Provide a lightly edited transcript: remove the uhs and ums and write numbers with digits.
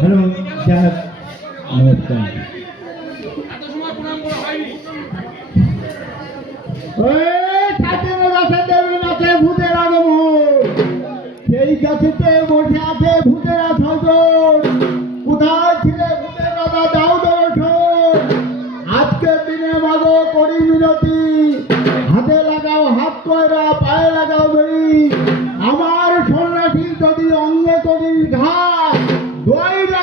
Hello সাহেব, নমস্কার। ভূতের আগমন, সেই গাছেতে বসে আছে ভূতেরা ছজন। কোথায় ছিলে ভূতের রাজা, যাও দর্শন। আজকের দিনে মাগো করি মিনতি,